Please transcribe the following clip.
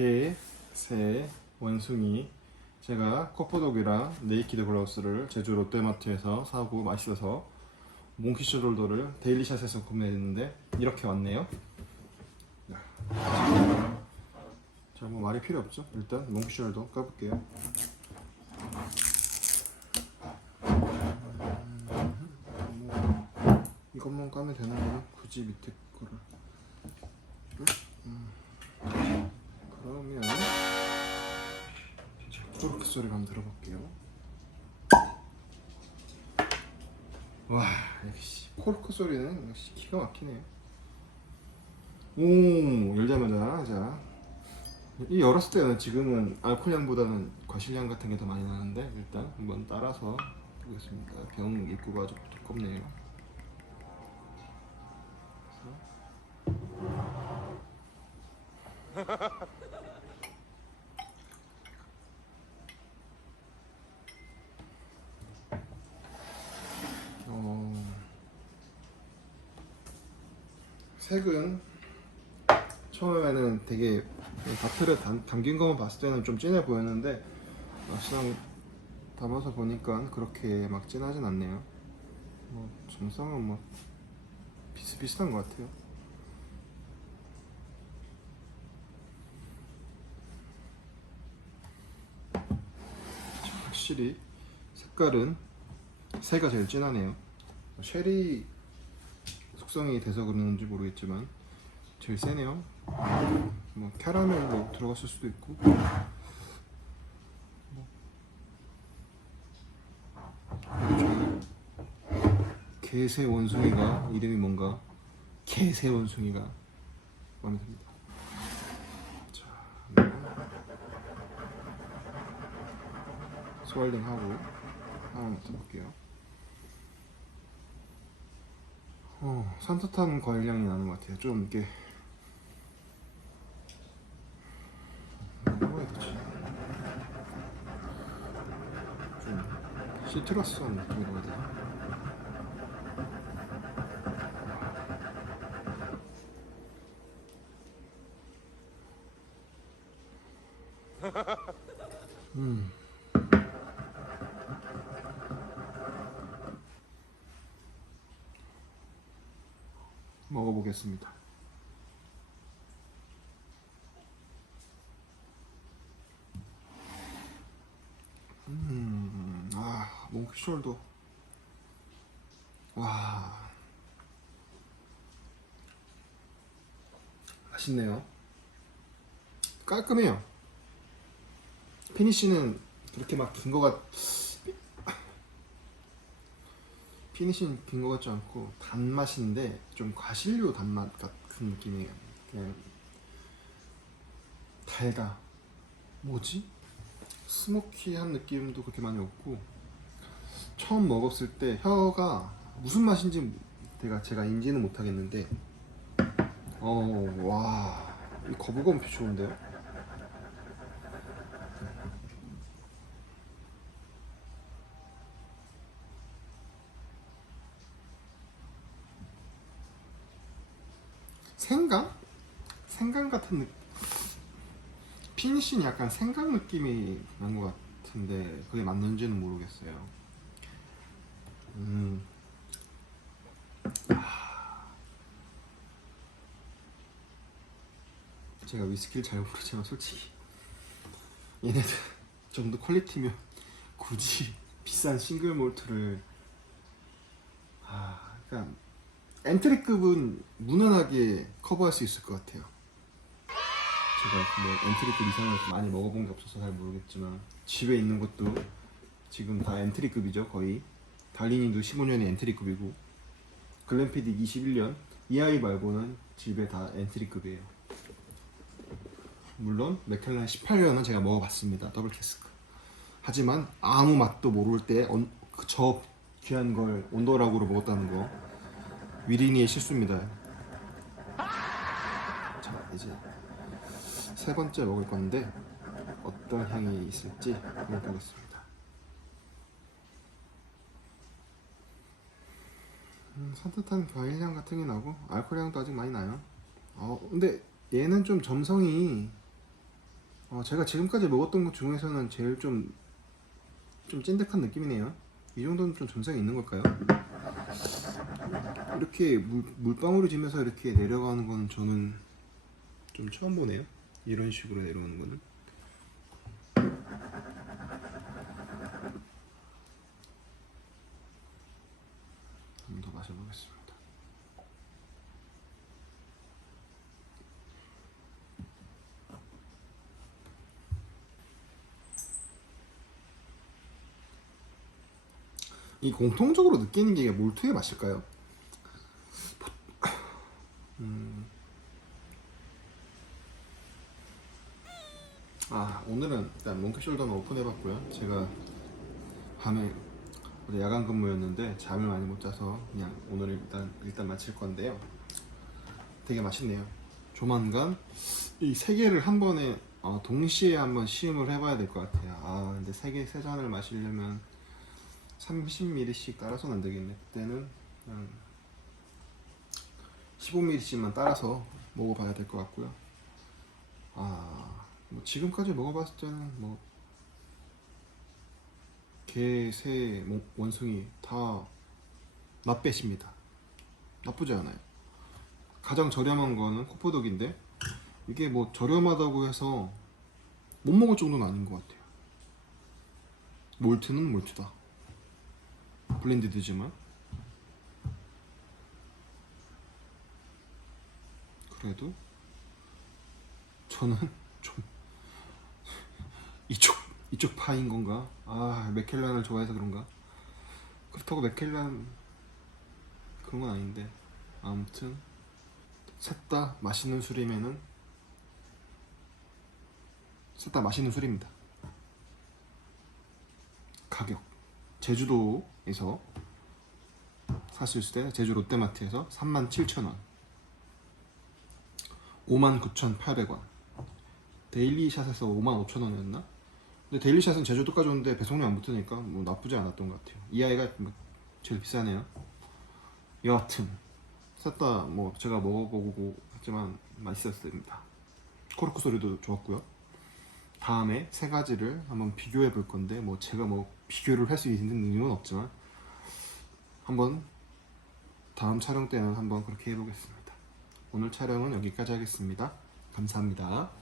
개, 새, 원숭이. 제가 커퍼독이랑 네이키드 블라우스를 제주 롯데마트에서 사고 맛있어서 몽키 숄더를 데일리샷에서 구매했는데 이렇게 왔네요. 자 뭐 말이 필요 없죠. 일단 몽키 숄더 까볼게요. 뭐 이것만 까면 되는구나. 굳이 밑에 거를. 음. 그러면 코르크 소리를 한번 들어볼게요. 와 역시 코르크 소리는 역시 기가 막히네요 오 열자마자 자. 이 열었을 때는 지금은 알코올향보다는 과실향 같은 게 더 많이 나는데 일단 한번 따라서 보겠습니다. 병 입구가 좀 두껍네요 색은 처음에는 되게 바틀에 담, 담긴 것만 봤을 때는 좀 진해 보였는데 막상 담아서 보니까 그렇게 막 진하진 않네요. 뭐 점성은 뭐 비슷비슷한 것 같아요. 확실히 색깔은 새가 제일 진하네요. 쉐리 숙성이 돼서 그러는지 모르겠지만 제일 세네요. 뭐 캐러멜로 들어갔을 수도 있고. 개새 원숭이가 이름이 뭔가 개새 원숭이가 마음에 듭니다. 자, 네. 스월링 하고 하나 맡아볼게요. 어, 산뜻한 과일 향이 나는 것 같아요. 좀 이렇게 뭐라 해야 되지? 좀 시트러스한 느낌이라고 해야 되나? 보겠습니다. 음, 아, 몽키숄도. 와. 맛있네요. 깔끔해요. 피니쉬는 그렇게 막긴거 같, 피니쉬는 긴거 같지 않고 단맛인데 좀 과실류 단맛 같은 느낌이에요. 그냥 달다. 뭐지? 스모키한 느낌도 그렇게 많이 없고 처음 먹었을 때 혀가 무슨 맛인지 제가 제가 인지는 못하겠는데 어와 거부감 좋은데요? 생강? 생강 같은 느낌 피니쉬는 약간 생강 느낌이 난 것 같은데 그게 맞는지는 모르겠어요. 음. 아. 제가 위스키를 잘 모르지만 솔직히 얘네들 좀 더 퀄리티면 굳이 비싼 싱글 몰트를 아, 그러니까 엔트리급은 무난하게 커버할 수 있을 것 같아요. 제가 뭐 엔트리급 이상을 많이 먹어본 게 없어서 잘 모르겠지만 집에 있는 것도 지금 다 엔트리급이죠 거의. 달리니도 15년이 엔트리급이고 글램피딕 21년 이 아이 말고는 집에 다 엔트리급이에요. 물론 맥켈란 18년은 제가 먹어봤습니다 더블 캐스크. 하지만 아무 맛도 모를 때 저 귀한 걸 온더락으로 먹었다는 거 위린이의 실수입니다 자 이제 세 번째 먹을 건데 어떤 향이 있을지 한번 보겠습니다. 음, 산뜻한 과일 향 같은 게 나고 알코올 향도 아직 많이 나요. 어 근데 얘는 좀 점성이 어, 제가 지금까지 먹었던 것 중에서는 제일 좀, 좀 찐득한 느낌이네요. 이 정도는 좀 점성이 있는 걸까요? 이렇게 물, 물방울이 지면서 이렇게 내려가는 거는 저는 좀 처음 보네요. 이런 식으로 내려오는 거는. 한번더 마셔보겠습니다. 이 공통적으로 느끼는 게 몰투의 맛일까요? 음. 아 오늘은 일단 몽키숄더만 오픈해봤고요. 제가 밤에 어제 야간 근무였는데 잠을 많이 못 자서 그냥 오늘 일단 일단 마칠 건데요. 되게 맛있네요. 조만간 이 세 개를 한 번에 어, 동시에 한번 시음을 해봐야 될 것 같아요. 아 근데 세 개 세 잔을 마시려면 30ml씩 따라서는 안 되겠네. 그때는 그냥 15ml씩만 따라서 먹어봐야 될 것 같고요. 아, 뭐 지금까지 먹어봤을 때는 뭐 개, 새, 뭐 원숭이 다 낫배십니다. 나쁘지 않아요. 가장 저렴한 거는 코포독인데 이게 뭐 저렴하다고 해서 못 먹을 정도는 아닌 것 같아요. 몰트는 몰트다. 블렌디드지만 그래도 저는 좀 이쪽 이쪽 파인 건가? 아 맥켈란을 좋아해서 그런가? 그렇다고 맥켈란 그런 건 아닌데 아무튼 셋 다 맛있는 술이면은 셋 다 맛있는 술입니다. 가격 제주도에서 사실 때 제주 롯데마트에서 37,000원 59,800원. 데일리샷에서 55,000원이었나? 근데 데일리샷은 제주도까지 오는데 배송료 안 붙으니까 뭐 나쁘지 않았던 것 같아요. 이 아이가 뭐 제일 비싸네요. 여하튼 셋다뭐 제가 먹어보고 했지만 맛있었습니다. 코르크 소리도 좋았고요. 다음에 세 가지를 한번 비교해 볼 건데 뭐 제가 뭐 비교를 할 수 있는 이유는 없지만 한번 다음 촬영 때는 한번 그렇게 해보겠습니다. 오늘 촬영은 여기까지 하겠습니다. 감사합니다.